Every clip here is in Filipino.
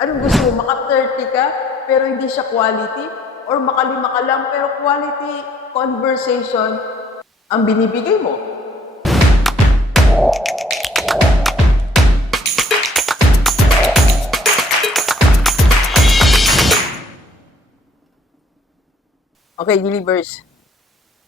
Anong gusto mo? Maka-30 ka, pero hindi siya quality? Or makalima ka lang, pero quality conversation ang binibigay mo? Okay, Delivers.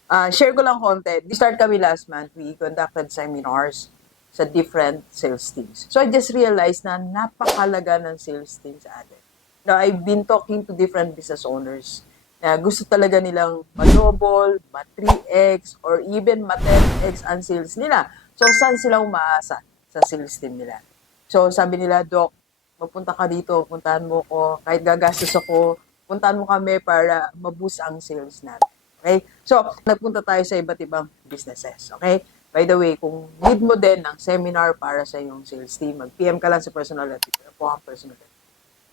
Ah, share ko lang konti. We start kami last month. We conducted seminars sa different sales teams. So I just realized na napakalaga ng sales team sa atin. Now, I've been talking to different business owners na gusto talaga nilang ma-double, ma-3x, or even ma-10x ang sales nila. So, saan sila umaasa sa sales team nila? So, sabi nila, Doc, magpunta ka dito, puntahan mo ko, kahit gagastos ako, puntahan mo kami para maboost ang sales natin. Okay? So, nagpunta tayo sa iba't ibang businesses. Okay? By the way, kung need mo din ng seminar para sa iyong sales team, mag-PM ka lang sa personal at po ang personal.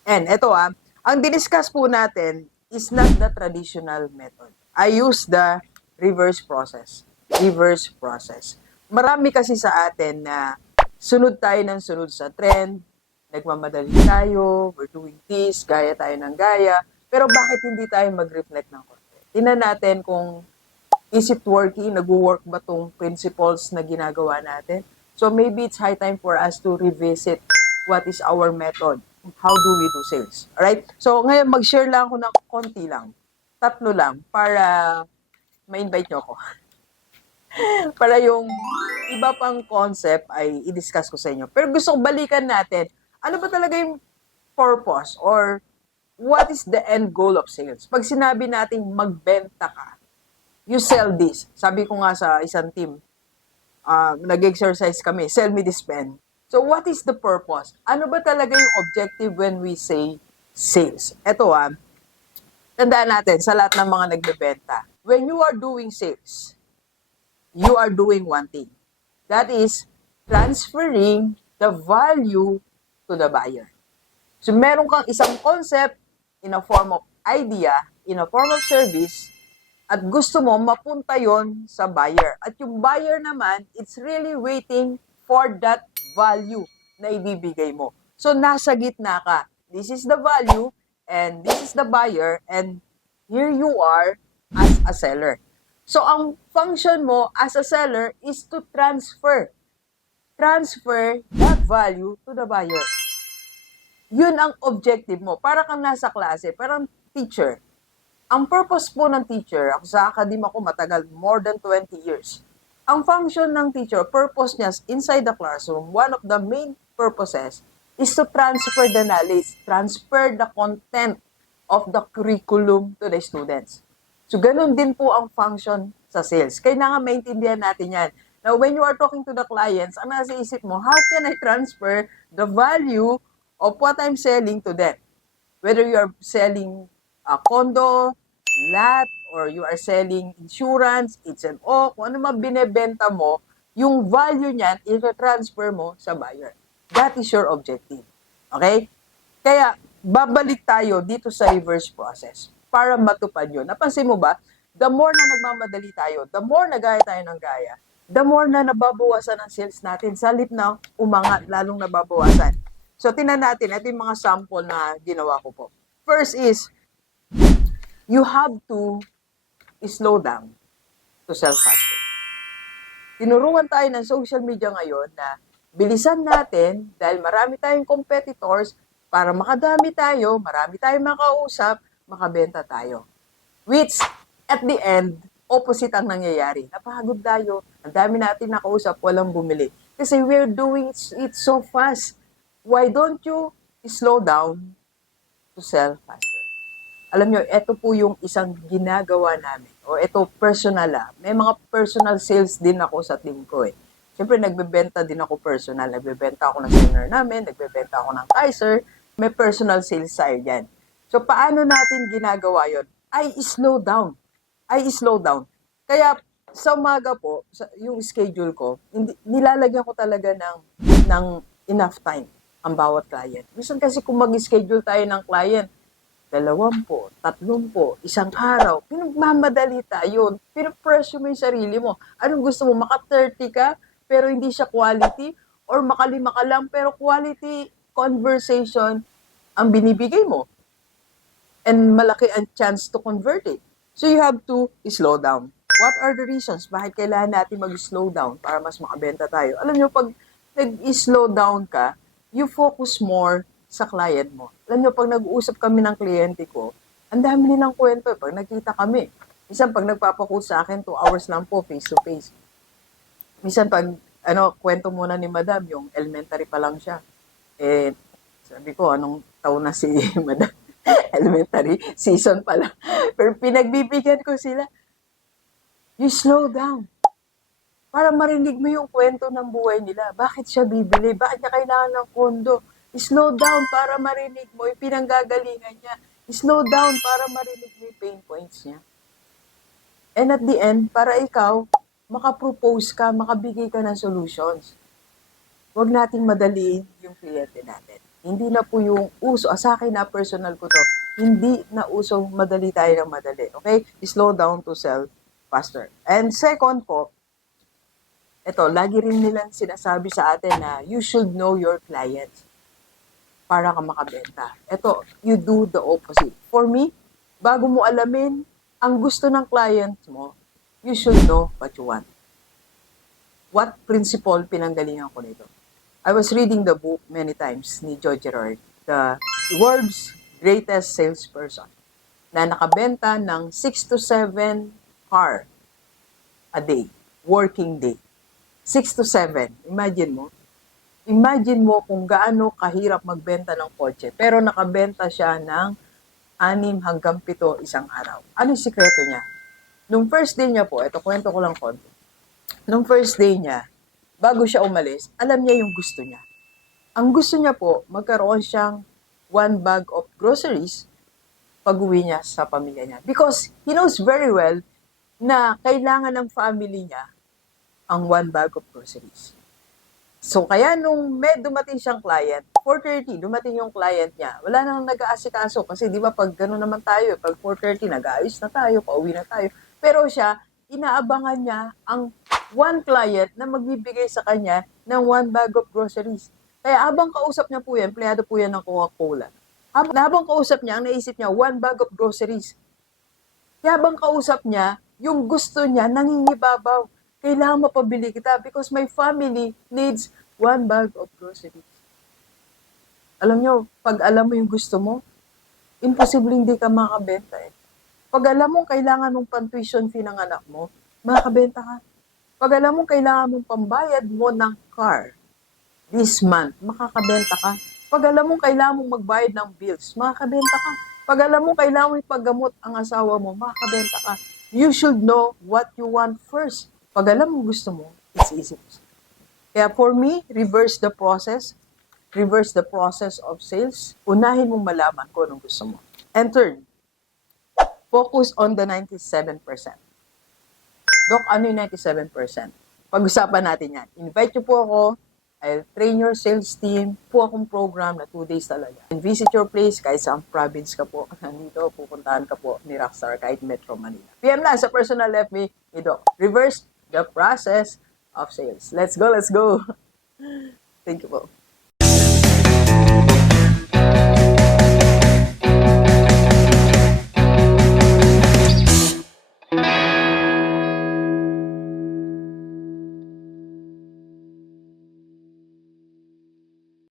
And ito ah, ang diniscuss po natin is not the traditional method. I use the reverse process. Reverse process. Marami kasi sa atin na sunod tayo ng sunod sa trend, nagmamadali tayo, we're doing this, gaya tayo ng gaya, pero bakit hindi tayo mag-reflect ng konti? Tingnan natin kung is it working, nag-work ba tong principles na ginagawa natin? So maybe it's high time for us to revisit what is our method. How do we do sales? Alright? So ngayon mag-share lang ako ng konti lang. Tatlo lang para ma-invite nyo ako. para yung iba pang concept ay i-discuss ko sa inyo. Pero gusto kong balikan natin, ano ba talaga yung purpose or what is the end goal of sales? Pag sinabi nating magbenta ka, you sell this. Sabi ko nga sa isang team, uh, nag-exercise kami, sell me this pen. So what is the purpose? Ano ba talaga yung objective when we say sales? Ito ah, tandaan natin sa lahat ng mga nagbebenta. When you are doing sales, you are doing one thing. That is transferring the value to the buyer. So meron kang isang concept in a form of idea, in a form of service, at gusto mo mapunta yon sa buyer. At yung buyer naman, it's really waiting for that value na ibibigay mo. So nasa gitna ka. This is the value and this is the buyer and here you are as a seller. So ang function mo as a seller is to transfer transfer that value to the buyer. Yun ang objective mo. Para kang nasa klase, parang teacher. Ang purpose po ng teacher, ako sa academy ko matagal, more than 20 years. Ang function ng teacher, purpose niya inside the classroom, one of the main purposes is to transfer the knowledge, transfer the content of the curriculum to the students. So, ganun din po ang function sa sales. Kailangan maintindihan natin yan. Now, when you are talking to the clients, ang nasa isip mo, how can I transfer the value of what I'm selling to them? Whether you are selling a condo, lot, or you are selling insurance, it's an o, kung ano man binebenta mo, yung value niyan, i-transfer mo sa buyer. That is your objective. Okay? Kaya, babalik tayo dito sa reverse process para matupad yun. Napansin mo ba, the more na nagmamadali tayo, the more na gaya tayo ng gaya, the more na nababawasan ang sales natin sa halip na umangat, lalong nababawasan. So, tinan natin, ito yung mga sample na ginawa ko po. First is, you have to slow down to sell faster. Tinuruan tayo ng social media ngayon na bilisan natin dahil marami tayong competitors para makadami tayo, marami tayong makausap, makabenta tayo. Which, at the end, opposite ang nangyayari. Napagod tayo, ang dami natin nakausap, walang bumili. Kasi we're doing it so fast. Why don't you slow down to sell faster? Alam nyo, ito po yung isang ginagawa namin. O ito, personal ah. May mga personal sales din ako sa team ko eh. Siyempre, nagbebenta din ako personal. Nagbebenta ako ng seminar namin, nagbebenta ako ng Kaiser. May personal sales tayo dyan. So, paano natin ginagawa yon? Ay, slow down. Ay, slow down. Kaya, sa umaga po, sa, yung schedule ko, hindi, nilalagyan ko talaga ng, ng enough time ang bawat client. Minsan kasi kung mag-schedule tayo ng client, dalawampu, tatlumpu, isang araw, pinagmamadali tayo. Pinapressure mo yung sarili mo. Anong gusto mo? Maka-30 ka, pero hindi siya quality? Or makalima ka lang, pero quality conversation ang binibigay mo. And malaki ang chance to convert it. So you have to slow down. What are the reasons? Bakit kailangan natin mag-slow down para mas makabenta tayo? Alam nyo, pag nag-slow down ka, you focus more sa client mo. Alam nyo, pag nag-uusap kami ng kliyente ko, ang dami nilang kwento eh, pag nakita kami. Minsan, pag nagpapakoot sa akin, two hours lang po, face-to-face. Minsan, pag ano, kwento muna ni madam, yung elementary pa lang siya. Eh, sabi ko, anong taon na si madam? elementary season pa lang. Pero pinagbibigyan ko sila, you slow down. Para marinig mo yung kwento ng buhay nila. Bakit siya bibili? Bakit niya kailangan ng kondo? Slow down para marinig mo yung pinanggagalingan niya. Slow down para marinig mo yung pain points niya. And at the end, para ikaw, makapropose ka, makabigay ka ng solutions. Huwag nating madaliin yung kliyente natin. Hindi na po yung uso, ah, sa akin na personal ko to, hindi na uso madali tayo ng madali. Okay? Slow down to sell faster. And second po, ito, lagi rin nilang sinasabi sa atin na you should know your clients para ka makabenta. Ito, you do the opposite. For me, bago mo alamin ang gusto ng client mo, you should know what you want. What principle pinanggalingan ko nito? I was reading the book many times ni Joe Gerard, the world's greatest salesperson, na nakabenta ng 6 to 7 car a day, working day. 6 to 7. Imagine mo. Imagine mo kung gaano kahirap magbenta ng kotse, pero nakabenta siya ng 6 hanggang 7 isang araw. Ano yung sikreto niya? Nung first day niya po, ito kwento ko lang konti. Nung first day niya, bago siya umalis, alam niya yung gusto niya. Ang gusto niya po, magkaroon siyang one bag of groceries pag-uwi niya sa pamilya niya. Because he knows very well na kailangan ng family niya ang one bag of groceries. So, kaya nung may dumating siyang client, 4.30, dumating yung client niya, wala nang nag-aasikaso. Kasi di ba pag gano'n naman tayo, pag 4.30, nag-aayos na tayo, pauwi na tayo. Pero siya, inaabangan niya ang one client na magbibigay sa kanya ng one bag of groceries. Kaya habang kausap niya po yan, empleyado po yan ng Coca-Cola. Habang, habang kausap niya, ang naisip niya, one bag of groceries. Kaya habang kausap niya, yung gusto niya, nangingibabaw. Kailangan mapabili kita because my family needs one bag of groceries. Alam nyo, pag alam mo yung gusto mo, imposible hindi ka makabenta eh. Pag alam mo kailangan mong pan-tuition fee ng anak mo, makakabenta ka. Pag alam mo kailangan mong pambayad mo ng car this month, makakabenta ka. Pag alam mo kailangan mong magbayad ng bills, makakabenta ka. Pag alam mo kailangan mong ipaggamot ang asawa mo, makakabenta ka. You should know what you want first. Pag alam mo gusto mo, it's easy. Kaya for me, reverse the process. Reverse the process of sales. Unahin mong malaman kung anong gusto mo. And third, focus on the 97%. Dok, ano yung 97%? Pag-usapan natin yan. Invite nyo po ako. I'll train your sales team. Po akong program na 2 days talaga. And visit your place kahit sa province ka po. Nandito, pupuntahan ka po ni Rockstar kahit Metro Manila. PM lang sa personal FB Doc. Reverse the process of sales. Let's go, let's go. Thank you po.